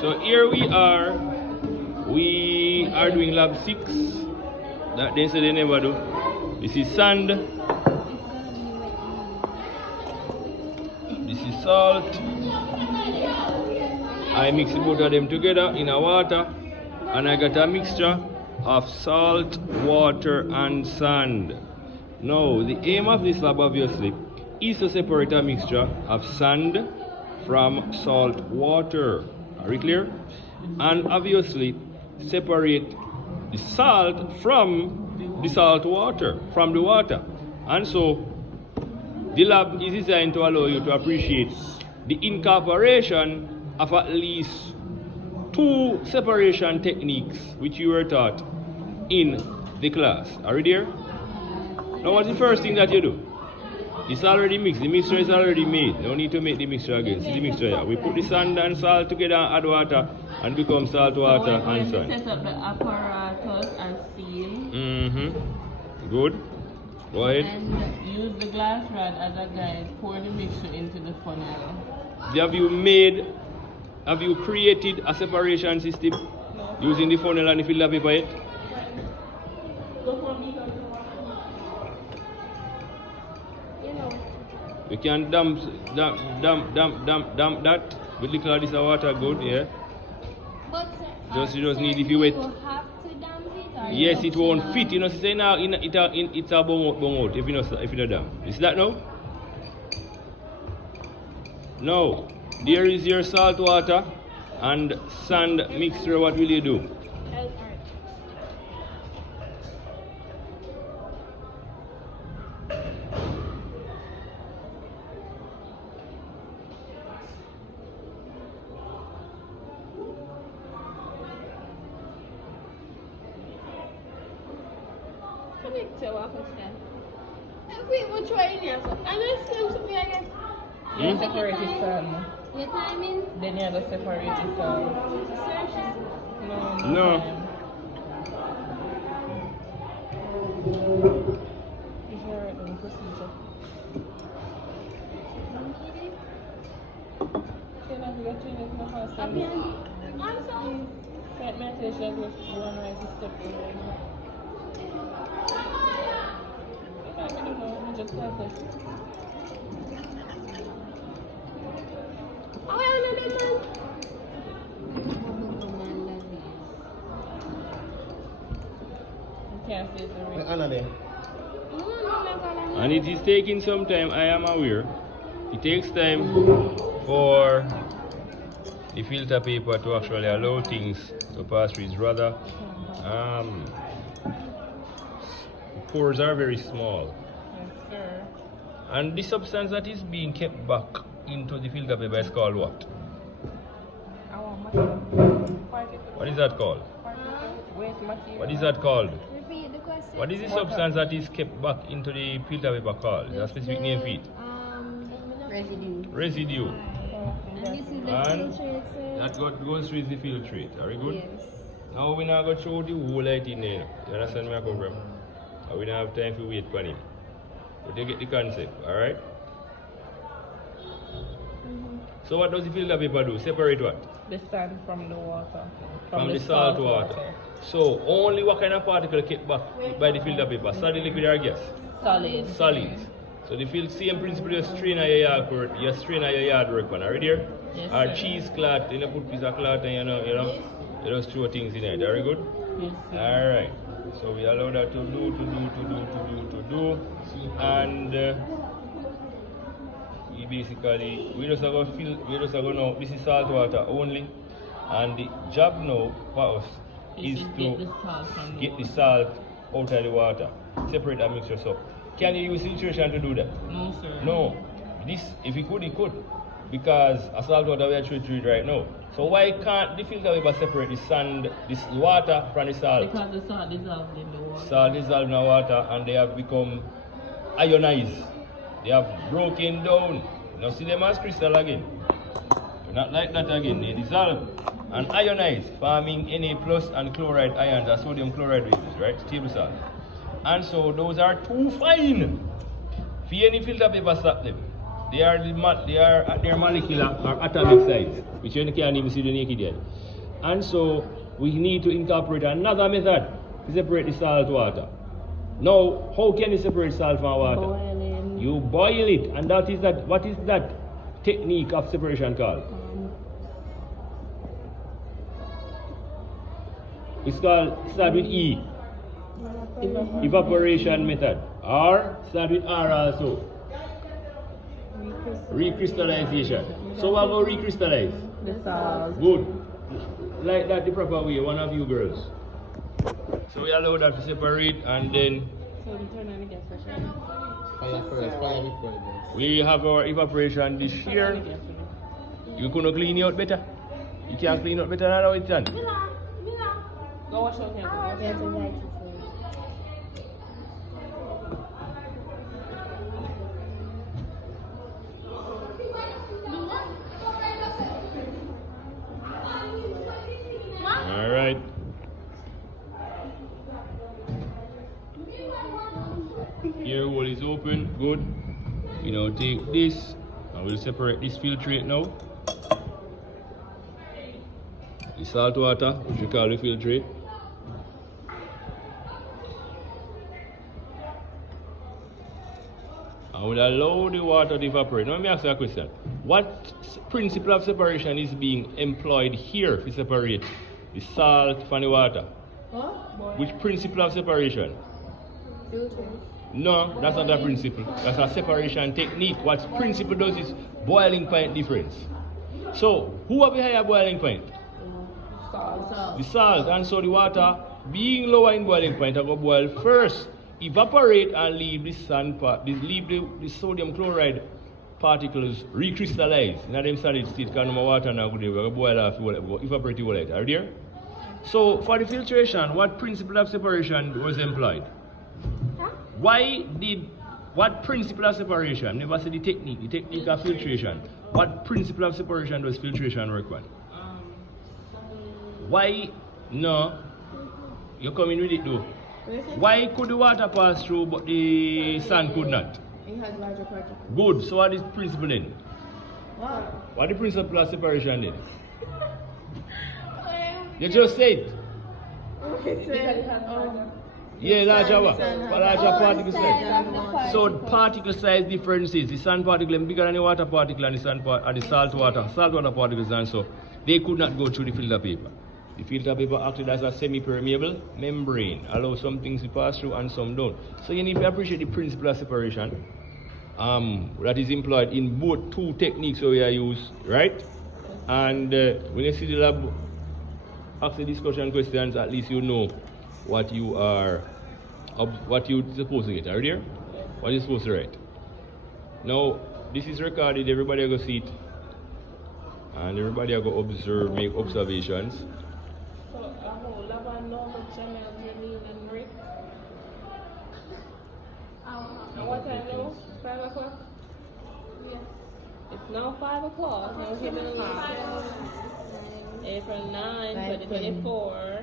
So here we are doing lab 6. That they say they never do. This is sand. This is salt. I mix both of them together in a water, and I got a mixture of salt, water, and sand. Now, the aim of this lab obviously is to separate a mixture of sand from salt water. Are we clear? And obviously separate the salt from the salt water, from the water. And so the lab is designed to allow you to appreciate the incorporation of at least 2 separation techniques which you were taught in the class. Are you there? Now what's the first thing that you do? It's already mixed, the mixture is already made. No need to make the mixture again. See the mixture here. We put the sand and salt together and add water and become salt water and sand. Set up the apparatus and seal. Good. Go ahead. And use the glass rod as a guide. Pour the mixture into the funnel. Have you created a separation system using the funnel and the filter paper yet? We can dump that with little of this water, good, yeah. But You just need if you wet. you have to dump it, or Yes, it won't fit. You know, say now it's a bung out if you know damn. Is that no? No. There is your salt water and sand mixture. What will you do? Wait, we'll try it here. And let's do something again. You separate the sand. Your timing? Then you have to separate the sand. No. It's alright, then procedure. Can I forget to use my first I'm sorry. That message that was one right step away. I don't know, I just have this. Oh, I don't know. You can't say it's a And it is taking some time, I am aware. It takes time for the filter paper to actually allow things to pass through. It's rather the pores are very small. Yes, sir. And the substance that is being kept back into the filter paper is called what? What is that called? Waste material. What is that called? Repeat the question. What is the substance that is kept back into the filter paper called? There's a specific name for it. Residue. Residue. And this is the And filtrate, sir. that goes through the filtrate. Are you good? Yes. Now we now go through the whole light in there. You understand where I come from? And we don't have time to wait for him. But you get the concept, alright? So what does the filter paper do? Separate what? The sand from the water. From the salt water. So only what kind of particle kept back by the filter paper? Solid, liquid or gas? Solid. Solids. So the same principle you strain at your yard work, you strain at your yard work on, are you there? Yes, or sir. cheesecloth, you know, put piece of cloth and you just throw things in it, very good? Yes, sir. Alright. So we allow that to do. And we basically we just going to know this is salt water only, and the job now for us is to get the salt out of the water, separate and mix yourself. Can you use filtration to do that? No, sir. No. This, if you could, because a salt water we are treating right now. So why can't the filter paper separate the sand, this water from the salt? Because the salt dissolved in the water. Salt dissolved in the water and they have become ionized. They have broken down. Now see them as crystal again. Not like that again. They dissolve and ionize, forming Na plus and chloride ions, or sodium chloride we use, right? Table salt. And so those are too fine for any filter paper stop them. They are at their molecular or atomic size, which you can't even see the naked eye. And so we need to incorporate another method to separate the salt water. Now, how can you separate salt from water? Boiling. You boil it, and that is that. What is that technique of separation called? It's called, start with E, evaporation method, or start with R also, recrystallization. So what about recrystallize? The salt. Good. Like that the proper way, one of you girls. So we allow that to separate, and then So we turn on the gas for sure. Fire first, fire before it goes. we have our evaporation dish here. You couldn't clean it out better. You can't clean it out better than how it's done. Go wash your hands. All right. Here hole is open, good. We now take this and we'll separate this filtrate now. The salt water, which we call the filtrate. And we'll allow the water to evaporate. Now let me ask you a question. What principle of separation is being employed here to separate the salt from the water? Which principle of separation? No, that's not a principle. That's a separation technique. What principle does is boiling point difference. So, who have a higher boiling point? The salt. And so the water, being lower in boiling point, I go boil first, evaporate and leave the sand part, leave the sodium chloride particles recrystallize. In them solid state, because no water now good, we go boil off, we go evaporate the water. Are you there? So, for the filtration, what principle of separation was employed? What principle of separation? Never say the technique of filtration. What principle of separation does filtration work on? Why? No. You're coming with it though. Why could the water pass through but the sand could not? It has larger particles. Good. So what is the principle then? What is the principle of separation then? You just said. Yeah, larger what? Larger particle size. So particle size differences. The sand particle is bigger than the water particle and the salt water particles, and so they could not go through the filter paper. The filter paper acted as a semi-permeable membrane, allow some things to pass through and some don't. So you need to appreciate the principle of separation that is employed in both two techniques we are used, right? And when you see the lab, ask the discussion questions, at least you know what you are, what you're supposed to get. Are you there? What you're supposed to write. Now, this is recorded, everybody will go see it. And everybody will go observe, make observations. So, Janelle, Janine, and Rick. And what time now? 5 o'clock? Yes. It's now 5 o'clock. Now we're hitting the live. April 9, 2024.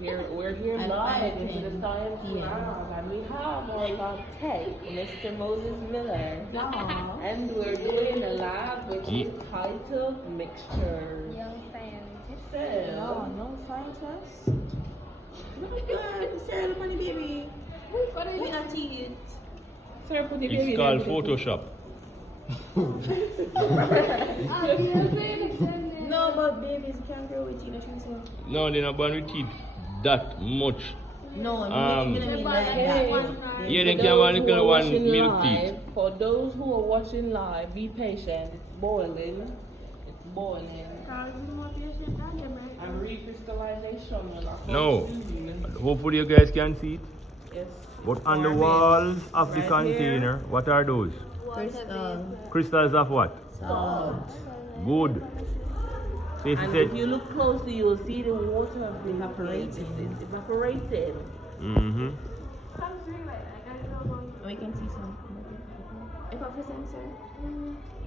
We're here live into the Science Lab, and we have our lab tech, Mr. Moses Miller. And we're doing a lab which is titled Mixtures. Young scientist. So, No scientist. No good. Sarah, the money baby. What are We you? not eat. sir, put your baby It's in called the- Photoshop. No, but babies can't grow with you, so. No, they're not born with teeth that much. No, Um, you mean like Okay. that. Yeah, they For can have a those who little are one watching milk live, teeth. For those who are watching live, be patient. It's boiling. It's boiling. And recrystallization will occur No. soon. Hopefully you guys can see it. Yes. But on the walls of the Right container, what are those? Crystal. Crystals of what? Salt. Good. So if you And said, if you look closely, you'll see the water evaporating. It's evaporating. mm-hmm. We can see some. Effervescent, sir.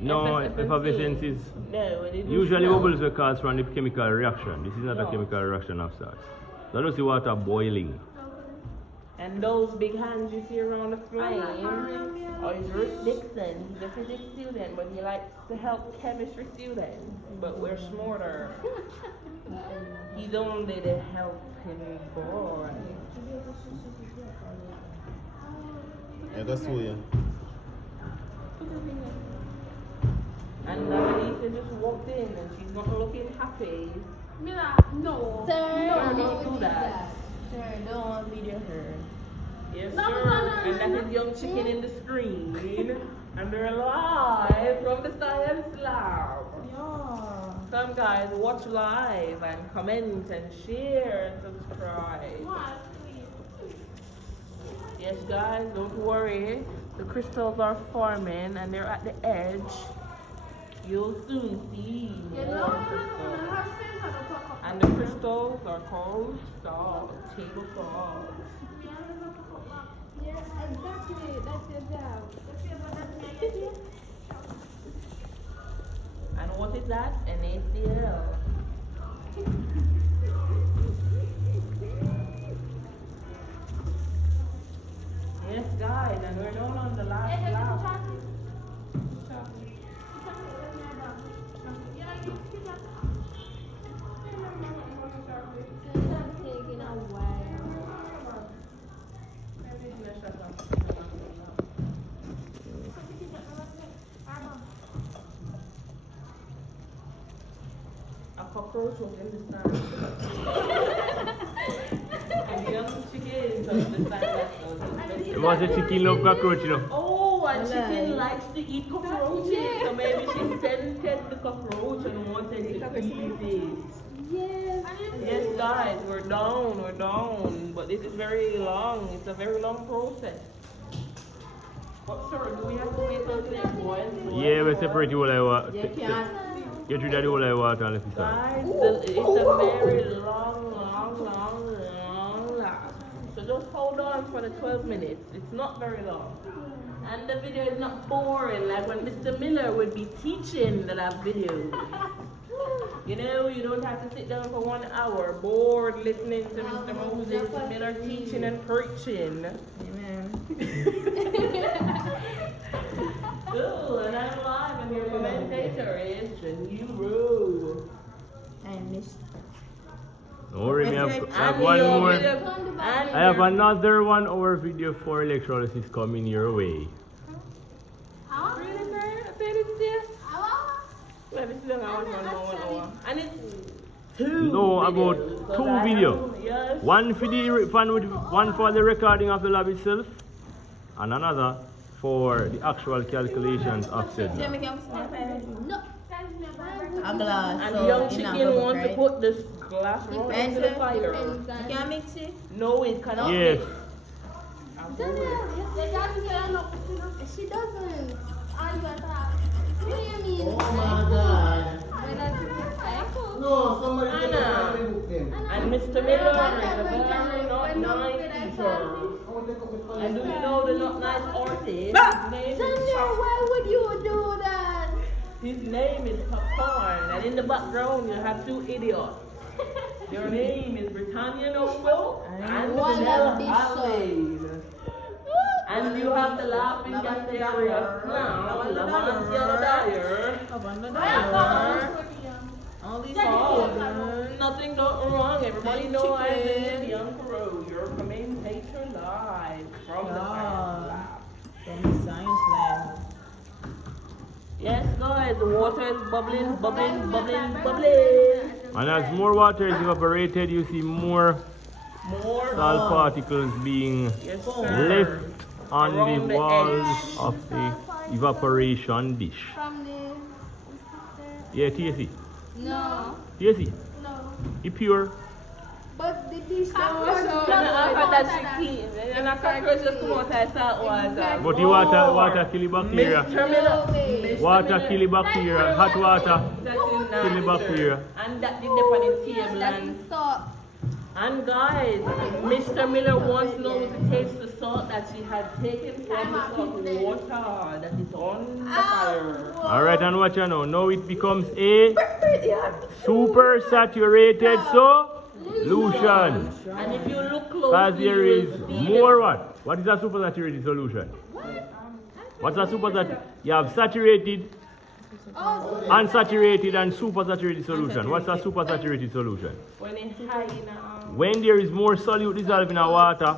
No, Effervescence effervescence is No, when it usually smell. bubbles are caused from the chemical reaction. This is not a No. chemical reaction of sorts. So just the water boiling. And those big hands you see around the flame is Rick Dixon. He's a physics student, but he likes to help chemistry students. But we're smarter. He's only the helping boy. Yeah, that's who, yeah. And Annalisa just walked in and she's not looking happy. No. Sir, don't do that. Sir, don't video her. Yes, sir. And that is young chicken in the screen. And they're live from the science lab. Yeah. Some guys watch live and comment and share and subscribe. Yes, guys, don't worry. The crystals are forming and they're at the edge. You'll soon see more crystals. And the crystals are called salt, table salt. Yes, exactly. That's your job. And what is that? NaCl. Yes, guys, and we're done on the last lap. Taking a while. A cockroach was in the stand. And the young chickens on the stand. It was a chicken love cockroach, you know. Oh, and chicken likes to eat cockroaches. So maybe she scented the cockroach and wanted to eat it. Yes. Yes, guys, we're down. But this is very long. It's a very long process. What, sir, do we have to wait until it boils? Yeah, we separate the whole water. You can't. Get rid of the whole water and let it start. Guys, it's a very long lap. So just hold on for the 12 minutes. It's not very long. And the video is not boring like when Mr. Miller would be teaching the lab videos. You know, you don't have to sit down for 1 hour bored listening to Mr. Moses Miller teaching and preaching. Amen. Cool, and I'm live and your commentator is Janiro. I missed. Don't worry, I have And one your more. video- I have another 1 hour video for electrolysis coming your way. Really, sir? I said it's there. Let me see if I want 1 hour. And it's 2 No, about videos, 2 'cause I videos. have- Yes. One for the one for the recording of the lab itself, and another for the actual calculations of said Let lab. me come snap it. No. A glass. And so the young it's not chicken bubble, wants to right? put this glass roll into the fire. You can't mix it. No, it cannot. Yes. mix. She doesn't. What do you mean? Oh my god. No, somebody take Anna. a book them. And Mr. Miller is a very not nice teacher. I want to take up the phone. And do you know the not nice artist? His name is Why would you do that? His name is Popcorn, and in the background you have 2 idiots. Their name is Britannia Noble and One Vanilla of these Adelaide. And you have the laughing Gasteria clown, Lavancia Dyer. All these Oh, food. nothing wrong. Everybody know I Chicken. live Young Crow, your commentator live from the science lab. From the science lab. Yes, guys, the water is bubbling. And as more water is evaporated, you see more More salt particles being Yes, left sir. on Around the the walls edge. of the evaporation dish. From the. Yeah, TSC. No. TSC. No. It's pure. But the dish that And was after that she clean. And a cockroach just come out of salt water. But the water kill the bacteria. Mr. Miller. Mr. Water Miller. kill the bacteria. Hot water That is kill the nice, bacteria. sir. And that did dip on the table. That's salt. And guys, Mr. Miller wants to know to taste the salt that she had taken from the salt water that is on the fire. Alright, and watch you now. Now it becomes a super saturated, so Solution. And if you look close, Because there is more what? What is a supersaturated solution? What's a supersaturated? You have saturated, unsaturated, and supersaturated solution. What's a supersaturated solution? When it's high in When there is more solute dissolved in a water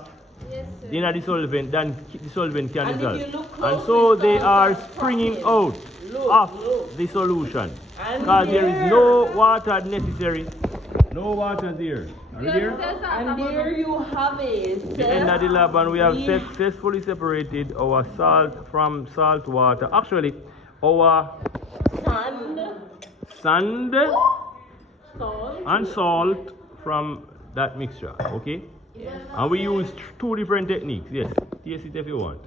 in a dissolvent than the solvent can And if dissolve. you look And closely, so they it's are all springing process. out Look, of look. the solution. And Because there is there. no water necessary. No water there. Are you there? And there you have it. The end of the lab, and we have successfully separated our salt from salt water. Actually, our sand Salt. and salt from that mixture. Okay? And we use two different techniques. Yes, taste it if you want.